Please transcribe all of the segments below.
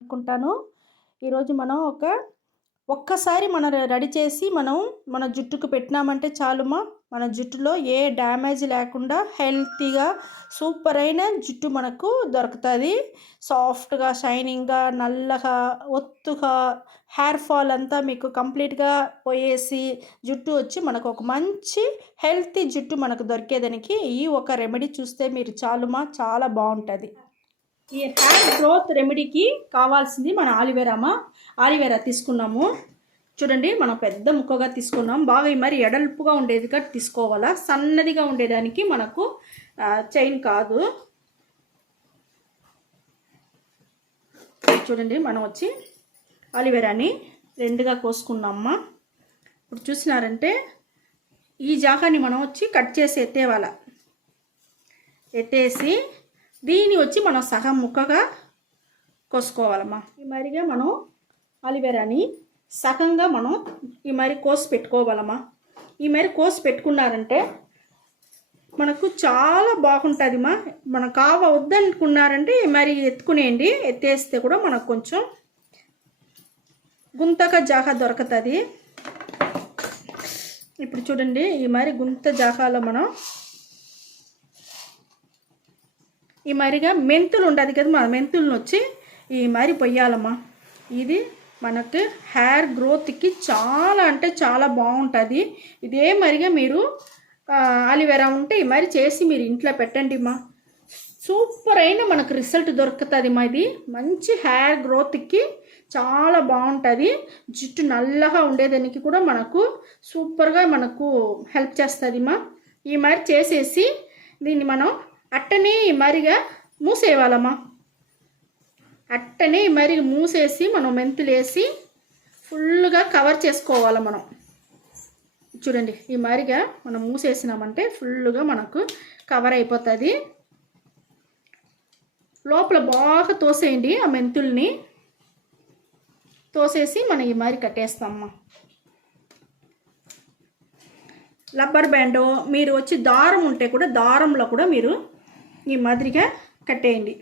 అనుకుంటాను. ఈరోజు మనం ఒక్కసారి మనం రెడీ చేసి మన జుట్టుకు పెట్టినామంటే చాలుమా, మన జుట్టులో ఏ డ్యామేజ్ లేకుండా హెల్తీగా సూపర్ అయిన జుట్టు మనకు దొరుకుతుంది. సాఫ్ట్గా, షైనింగ్గా, నల్లగా, ఒత్తుగా, హెయిర్ ఫాల్ అంతా మీకు కంప్లీట్గా పోయేసి జుట్టు వచ్చి మనకు ఒక మంచి హెల్తీ జుట్టు మనకు దొరికేదానికి ఈ ఒక రెమెడీ చూస్తే మీరు చాలుమా, చాలా బాగుంటుంది. ఈ హెయిర్ గ్రోత్ రెమెడీకి కావాల్సింది మన ఆలివేరా తీసుకున్నాము. చూడండి, మనం పెద్ద ముక్కగా తీసుకున్నాం. బాగా మరి ఎడల్పుగా ఉండేది కట్ తీసుకోవాలా. సన్నదిగా ఉండేదానికి మనకు చైన్ కాదు. చూడండి, మనం వచ్చి ఆలివేరాని రెండుగా కోసుకున్నామా. ఇప్పుడు చూసినారంటే ఈ జాగాని మనం వచ్చి కట్ చేసి ఎత్తేసి దీన్ని వచ్చి మనం సగం ముక్కగా కోసుకోవాలమ్మా. ఈ మరిగా మనం ఆలివేరాని సగంగా మనం ఈ మరి కోసి పెట్టుకోవాలమ్మా. ఈ మరి కోసి పెట్టుకున్నారంటే మనకు చాలా బాగుంటుందిమా. మనం వద్దనుకున్నారంటే మరి ఎత్తుకునేయండి. ఎత్తేస్తే కూడా మనకు కొంచెం గుంతక జాగా దొరుకుతుంది. ఇప్పుడు చూడండి, ఈ మరి గుంత జాగాలో మనం ఈ మరిగా మెంతులు ఉండదు కదా, మన మెంతులను వచ్చి ఈ మరి పొయ్యాలమ్మా. ఇది మనకు హెయిర్ గ్రోత్కి చాలా అంటే చాలా బాగుంటుంది. ఇదే మరిగా మీరు ఆలివేరా ఉంటే ఈ మరి చేసి మీరు ఇంట్లో పెట్టండి మా. సూపర్ అయిన మనకు రిజల్ట్ దొరుకుతుంది మా. ఇది మంచి హెయిర్ గ్రోత్కి చాలా బాగుంటుంది. జుట్టు నల్లగా ఉండేదానికి కూడా మనకు సూపర్గా మనకు హెల్ప్ చేస్తుంది మా. ఈ మరి చేసేసి దీన్ని మనం అట్టనే మరిగా మూసేయాలమ్మా. అట్టనే మరి మూసేసి మనం మెంతులు వేసి ఫుల్గా కవర్ చేసుకోవాలి మనం. చూడండి, ఈ మరిగా మనం మూసేసినామంటే ఫుల్గా మనకు కవర్ అయిపోతుంది. లోపల బాగా తోసేయండి. ఆ మెంతుల్ని తోసేసి మనం ఈ మరి కట్టేస్తామమ్మా. రబ్బర్ బ్యాండ్ మీరు వచ్చి దారం ఉంటే కూడా దారంలో కూడా మీరు ఈ మాదిరిగా కట్టేయండి.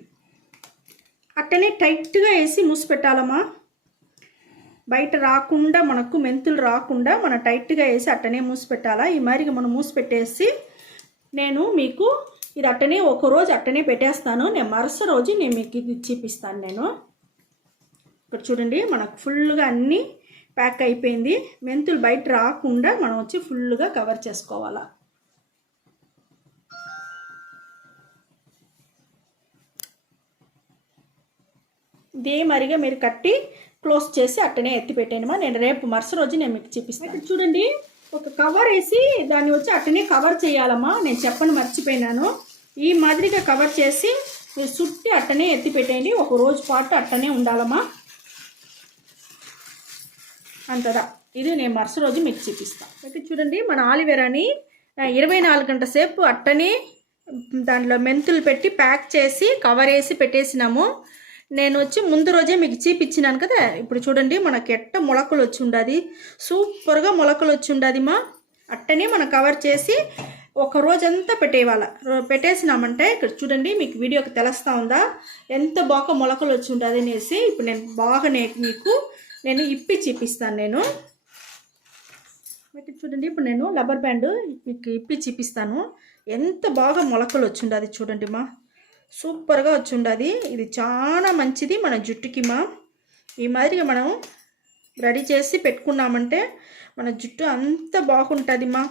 అట్టనే టైట్గా వేసి మూసి పెట్టాలమ్మా. బయట రాకుండా మనకు మెంతులు రాకుండా మనం టైట్గా వేసి అట్టనే మూసి పెట్టాలా. ఈ మాదిరిగా మనం మూసి పెట్టేసి నేను మీకు ఇది అట్టనే ఒకరోజు అట్టనే పెట్టేస్తాను. నేను మరుసటి రోజు నేను మీకు ఇది చూపిస్తాను. నేను ఇక్కడ చూడండి, మనకు ఫుల్గా అన్నీ ప్యాక్ అయిపోయింది. మెంతులు బయట రాకుండా మనం వచ్చి ఫుల్గా కవర్ చేసుకోవాలా. ఇదే మరిగా మీరు కట్టి క్లోజ్ చేసి అట్టనే ఎత్తి పెట్టేయమా. నేను రేపు మరుసటి రోజు నేను మీకు చూపిస్తాను. చూడండి, ఒక కవర్ వేసి దాన్ని వచ్చి అట్టనే కవర్ చేయాలమ్మా. నేను చెప్పను, మర్చిపోయినాను. ఈ మాదిరిగా కవర్ చేసి మీరు చుట్టి అట్టనే ఎత్తి పెట్టేయండి. ఒక రోజు పాటు అట్టనే ఉండాలమ్మా. అంతదా, ఇది నేను మరుసటి రోజు మీకు చూపిస్తాను. అయితే చూడండి, మన ఆలివేరాని 24 గంటల సేపు అట్టనే దాంట్లో మెంతులు పెట్టి ప్యాక్ చేసి కవర్ వేసి పెట్టేసినాము. నేను వచ్చి ముందు రోజే మీకు చూపించినాను కదా. ఇప్పుడు చూడండి, మనకి ఎట్ట మొలకలు వచ్చి ఉండదు. సూపర్గా మొలకలు వచ్చి ఉండదు మా. అట్టనే మనం కవర్ చేసి ఒక రోజంతా పెట్టేసినామంటే ఇక్కడ చూడండి, మీకు వీడియోకి తెలుస్తూ ఉందా ఎంత బాగా మొలకలు వచ్చి ఉండదు అనేసి. ఇప్పుడు నేను బాగా నేను ఇప్పి చూపిస్తాను. నేను చూడండి, ఇప్పుడు నేను రబ్బర్ బ్యాండ్ మీకు ఇప్పి చూపిస్తాను. ఎంత బాగా మొలకలు వచ్చి ఉండదు చూడండి మా. సూపర్గా వచ్చి ఉండదు. ఇది చాలా మంచిది మన జుట్టుకి మా. ఈ మాదిరిగా మనం రెడీ చేసి పెట్టుకున్నామంటే మన జుట్టు అంత బాగుంటుంది మా.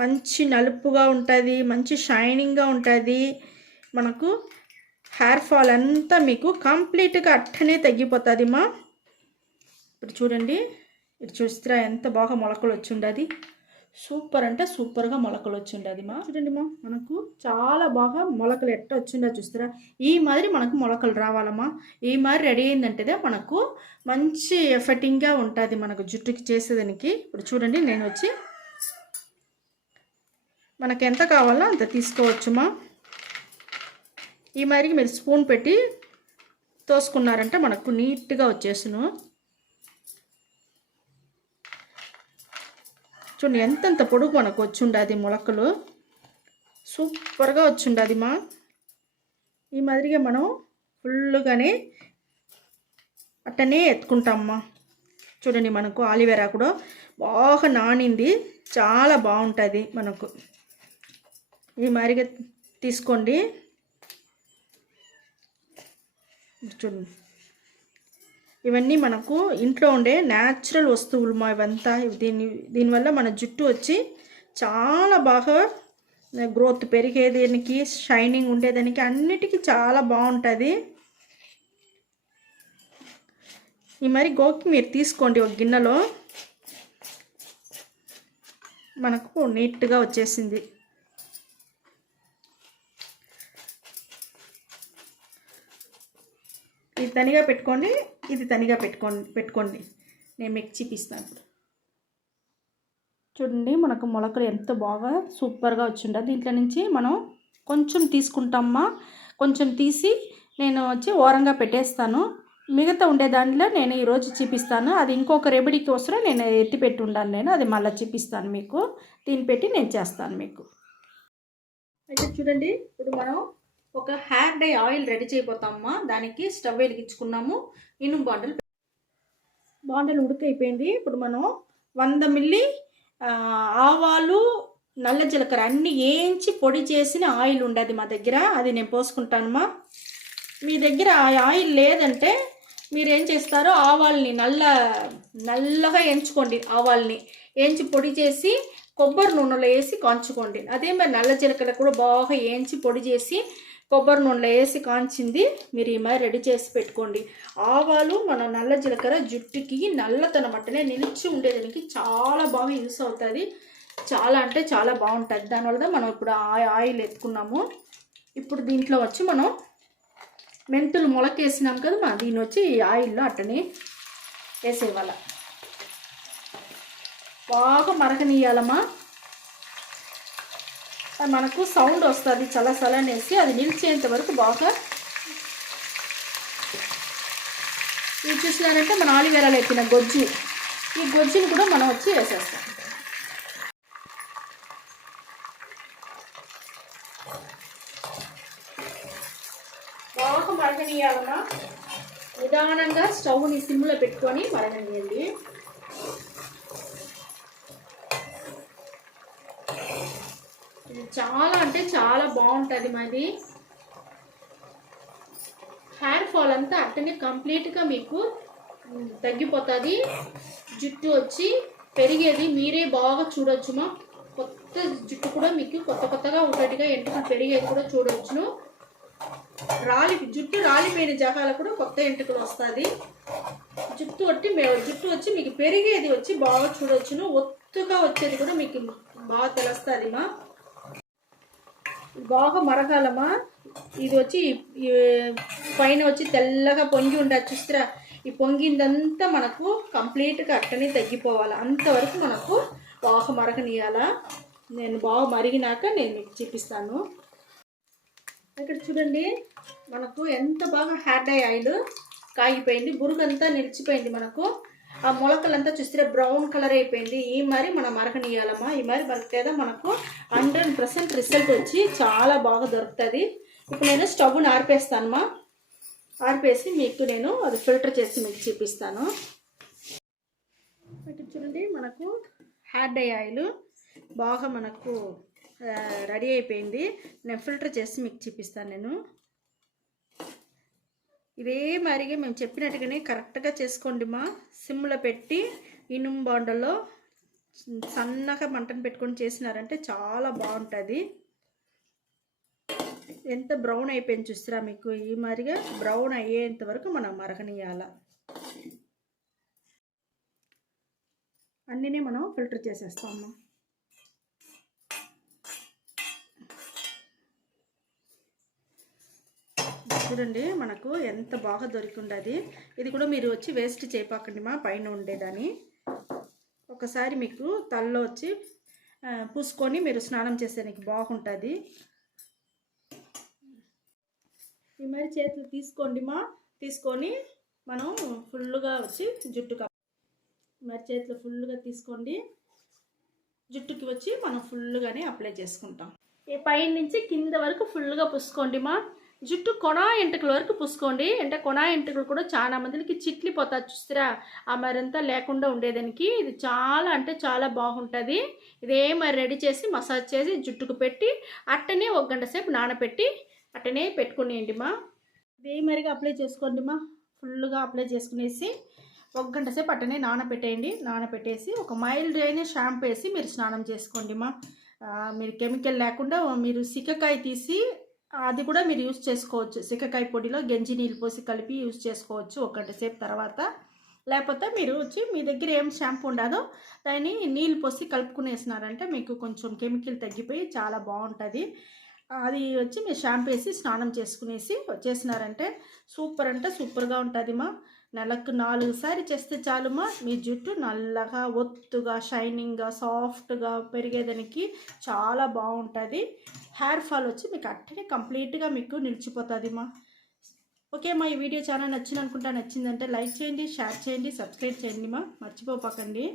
మంచి నలుపుగా ఉంటుంది, మంచి షైనింగ్గా ఉంటుంది. మనకు హెయిర్ ఫాల్ అంతా మీకు కంప్లీట్గా అట్టనే తగ్గిపోతుంది మా. ఇప్పుడు చూడండి, ఇటు చూస్తారా ఎంత బాగా మొలకలు వచ్చి ఉండదు. సూపర్ అంటే సూపర్గా మొలకలు వచ్చి ఉండదు మా. చూడండి మా, మనకు చాలా బాగా మొలకలు ఎట్ట వచ్చిందో చూస్తారా. ఈ మాదిరి మనకు మొలకలు రావాలమ్మా. ఈ మాదిరి రెడీ అయిందంటే మనకు మంచి ఎఫెక్టింగ్గా ఉంటుంది మనకు జుట్టుకి చేసేదానికి. ఇప్పుడు చూడండి, నేను వచ్చి మనకు ఎంత కావాలో అంత తీసుకోవచ్చుమా. ఈ మాదిరికి మీరు స్పూన్ పెట్టి తోసుకున్నారంటే మనకు నీట్గా వచ్చేసును. చూడండి, ఎంతంత పొడుగు మనకు వచ్చి ఉండదు మొలకలు. సూపర్గా వచ్చి ఉండదు మా. ఈ మాదిరిగా మనం ఫుల్గానే అట్టనే ఎత్తుకుంటామమ్మా. చూడండి మనకు ఆలివేరా కూడా బాగా నానింది, చాలా బాగుంటుంది మనకు. ఈ మాదిరిగా తీసుకోండి. చూడండి ఇవన్నీ మనకు ఇంట్లో ఉండే న్యాచురల్ వస్తువులు మా ఇవంతా. దీనివల్ల మన జుట్టు వచ్చి చాలా బాగా గ్రోత్ పెరిగేదానికి, షైనింగ్ ఉండేదానికి అన్నిటికీ చాలా బాగుంటుంది. ఈ మరి గోకి మీరు తీసుకోండి ఒక గిన్నెలో, మనకు నీట్గా వచ్చేసింది. ఇది తనిగా పెట్టుకోండి, ఇది తనిగా పెట్టుకోండి. నేను మీకు చూపిస్తాను. చూడండి మనకు మొలకలు ఎంత బాగా సూపర్గా వచ్చిండ. దీంట్లో నుంచి మనం కొంచెం తీసుకుంటామా, కొంచెం తీసి నేను వచ్చి ఓరంగా పెట్టేస్తాను. మిగతా ఉండే దాంట్లో నేను ఈరోజు చూపిస్తాను. అది ఇంకొక రెమెడీ కోసం నేను ఎత్తిపెట్టి ఉండాను. నేను అది మళ్ళీ చూపిస్తాను మీకు. దీన్ని పెట్టి నేను చేస్తాను మీకు. అయితే చూడండి, ఇప్పుడు మనం ఒక హెయిర్ డై ఆయిల్ రెడీ చేయబోతామమ్మా. దానికి స్టవ్ వెలిగించుకున్నాము. ఇనుము బాండలు ఉడికైపోయింది. ఇప్పుడు మనం 100 మిల్లీ ఆవాలు, నల్ల జీలకర్ర అన్నీ వేయించి పొడి చేసిన ఆయిల్ ఉండేది మా దగ్గర, అది నేను పోసుకుంటానమ్మా. మీ దగ్గర ఆ ఆయిల్ లేదంటే మీరేం చేస్తారో ఆవాల్ని నల్లగా ఎంచుకోండి. ఆవాల్ని వేయించి పొడి చేసి కొబ్బరి నూనెలో వేసి కాంచుకోండి. అదే మరి నల్ల జీలకర్ర కూడా బాగా వేయించి పొడి చేసి కొబ్బరి నూనెలో వేసి కాంచింది మీరు ఈ మరి రెడీ చేసి పెట్టుకోండి. ఆవాలు మన నల్ల జీలకర్ర జుట్టుకి నల్లతనం అంటేనే నిలిచి ఉండేదానికి చాలా బాగా యూస్ అవుతుంది. చాలా అంటే చాలా బాగుంటుంది. దానివల్ల మనం ఇప్పుడు ఆయిల్ ఎత్తుకున్నాము. ఇప్పుడు దీంట్లో వచ్చి మనం మెంతులు మొలకేసినాం కదా, దీన్ని వచ్చి ఈ ఆయిల్లో అట్టనే వేసేవాళ్ళ బాగా మరగనీయాలమ్మా. మనకు సౌండ్ వస్తుంది చలసలనేసి, అది నిలిచేంత వరకు బాగా. ఇది చూసినారంటే మన ఆలివేరాలు ఎత్తిన గొజ్జు, ఈ గొజ్జుని కూడా మనం వచ్చి వేసేస్తాం. బాగా మరగనీయాలమ్మా. నిదానంగా స్టవ్ని సిమ్లో పెట్టుకొని మరగనీయండి. ఇది చాలా అంటే చాలా బాగుంటుంది. మాది హెయిర్ ఫాల్ అంతా అట్టనే కంప్లీట్గా మీకు తగ్గిపోతుంది. జుట్టు వచ్చి పెరిగేది మీరే బాగా చూడొచ్చుమా. కొత్త జుట్టు కూడా మీకు కొత్తగా ఒకటిగా ఎంటుకలు పెరిగేది కూడా చూడొచ్చును. జుట్టు రాలిపోయిన జాగాలో కూడా కొత్త ఎంటుకలు వస్తుంది. జుట్టు వచ్చి మీకు పెరిగేది వచ్చి బాగా చూడొచ్చును. ఒత్తుగా వచ్చేది కూడా మీకు బాగా తెలుస్తుంది మా. బాగా మరగాలమ్మా. ఇది వచ్చి పైన వచ్చి తెల్లగా పొంగి ఉండదు చూస్తారా, ఈ పొంగిందంతా మనకు కంప్లీట్గా అట్టనే తగ్గిపోవాలి. అంతవరకు మనకు బాగా మరగనీయాల. నేను బాగా మరిగినాక నేను మీకు చూపిస్తాను. ఇక్కడ చూడండి మనకు ఎంత బాగా హెయిర్ డై ఆయిల్ కాగిపోయింది, బురుగంతా నిలిచిపోయింది. మనకు ఆ మొలకలంతా చూస్తే బ్రౌన్ కలర్ అయిపోయింది. ఈ మరి మనం మరగనీయాలమ్మా. ఈ మరి మరిగితేదా మనకు 100% రిజల్ట్ వచ్చి చాలా బాగా దొరుకుతుంది. ఇప్పుడు నేను స్టవ్ని ఆర్పేస్తానమ్మా. ఆర్పేసి మీకు నేను అది ఫిల్టర్ చేసి మీకు చూపిస్తాను. ఇక్కడ చూడండి మనకు హెయిర్ డై ఆయిల్ బాగా మనకు రెడీ అయిపోయింది. నేను ఫిల్టర్ చేసి మీకు చూపిస్తాను. నేను ఇదే మరిగే మేము చెప్పినట్టుగానే కరెక్ట్గా చేసుకోండి మా. సిమ్లో పెట్టి ఇనుము బాండలో సన్నగా మంటను పెట్టుకొని చేసినారంటే చాలా బాగుంటుంది. ఎంత బ్రౌన్ అయిపోయింది చూస్తారా మీకు. ఈ మరిగా బ్రౌన్ అయ్యేంత వరకు మనం మరగనీయాల. అన్నీ మనం ఫిల్టర్ చేసేస్తాము. చూడండి మనకు ఎంత బాగా దొరికిండది. ఇది కూడా మీరు వచ్చి వేస్ట్ చేయపాకండి మా. పైన ఉండేదాన్ని ఒకసారి మీకు తలలో వచ్చి పూసుకొని మీరు స్నానం చేసేదానికి బాగుంటుంది. ఈ మరి చేతులు తీసుకోండి మా. తీసుకొని మనం ఫుల్గా వచ్చి జుట్టుకు మరి చేతులు ఫుల్గా తీసుకోండి. జుట్టుకి వచ్చి మనం ఫుల్గానే అప్లై చేసుకుంటాం. ఈ పైన నుంచి కింద వరకు ఫుల్గా పూసుకోండి మా. జుట్టు కొన ఎంటుకల వరకు పూసుకోండి. అంటే కొన ఎంటుకలు కూడా చాలా మందికి చిట్లిపోతారు చూస్తారా, ఆ మరంతా లేకుండా ఉండేదానికి ఇది చాలా అంటే చాలా బాగుంటుంది. ఇదే మరి రెడీ చేసి మసాజ్ చేసి జుట్టుకు పెట్టి అట్టనే 1 గంట సేపు నానబెట్టి అట్టనే పెట్టుకునేయండి మా. ఇదే మరిగా అప్లై చేసుకోండి మా. ఫుల్గా అప్లై చేసుకునేసి 1 గంట సేపు అట్టనే నానబెట్టేయండి. నానబెట్టేసి ఒక మైల్డ్ అయిన షాంపూ వేసి మీరు స్నానం చేసుకోండి మా. మీరు కెమికల్ లేకుండా మీరు సిక్కకాయ తీసి అది కూడా మీరు యూస్ చేసుకోవచ్చు. సిక్కకాయ పొడిలో గంజి నీళ్ళు పోసి కలిపి యూస్ చేసుకోవచ్చు 1 గంట సేపు తర్వాత. లేకపోతే మీరు వచ్చి మీ దగ్గర ఏం షాంపూ ఉండదో దాన్ని నీళ్ళు పోసి కలుపుకునేసినారంటే మీకు కొంచెం కెమికల్ తగ్గిపోయి చాలా బాగుంటుంది. అది వచ్చి మీరు షాంపూ వేసి స్నానం చేసుకునేసి వచ్చేసినారంటే సూపర్ అంటే సూపర్గా ఉంటుంది మా. నెలకు 4 సారి చేస్తే చాలుమా, మీ జుట్టు నల్లగా ఒత్తుగా షైనింగ్గా సాఫ్ట్గా పెరిగేదానికి చాలా బాగుంటుంది. హెయిర్ ఫాల్ వచ్చి మీకు అట్టనే కంప్లీట్గా మీకు నిలిచిపోతుంది మా. ఓకే మా, ఈ వీడియో చాలా నచ్చింది అనుకుంటా. నచ్చిందంటే లైక్ చేయండి, షేర్ చేయండి, సబ్స్క్రైబ్ చేయండి మా, మర్చిపోకండి.